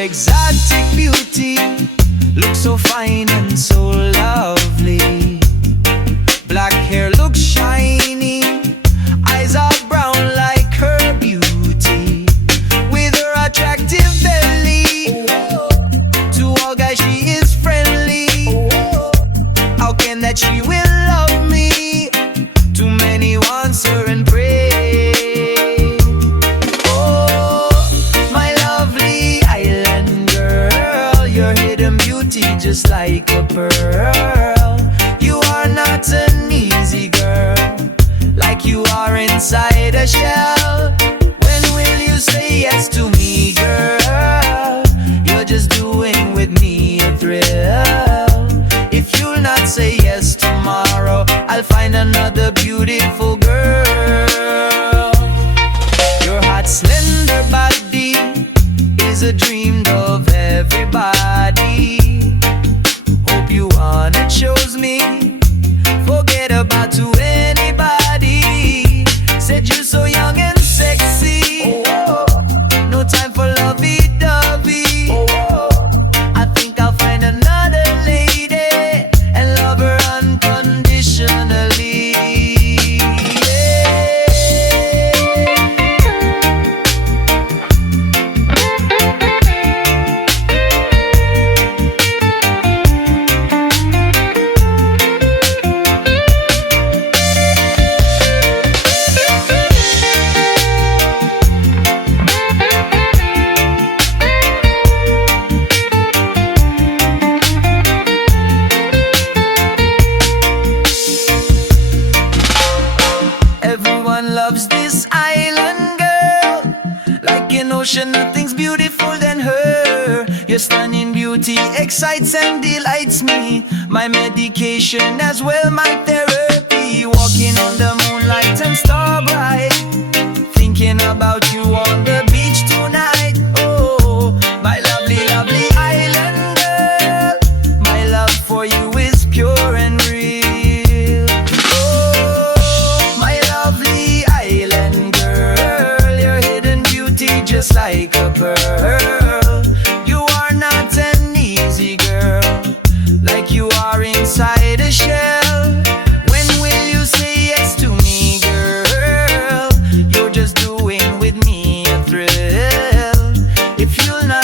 exotic beauty, look so fine and so lovely. Black hair looks shiny, eyes are brown like her beauty. With her attractive belly, to all guys she is friendly. How can that she will love me? Too many wants her and pray. Oh, my lovely island girl, your hidden beauty just like a pearl. You are not an easy girl, like you are inside a shell. When will you say yes to me, girl? You're just doing with me a thrill. If you'll not say yes tomorrow, I'll find another beautiful girl. Your hot slender body is a dream of everybody. Hope you wanna choose me, forget about to anybody. Said you so young and sexy, no time for lovey-dovey. I think I'll find another lady and love her unconditionally. Everyone loves this island girl, like an ocean, nothing's beautiful than her. Your stunning beauty excites and delights me, my medication as well, my therapy. Walking on the moonlight and star bright, thinking about you on the beach tonight. Oh, my lovely, lovely island girl, my love for you is pure and real. Oh, my lovely island girl, your hidden beauty just like a pearl. You are not an easy girl, like you are inside a shell. When will you say yes to me, girl? You're just doing with me a thrill. If you'll not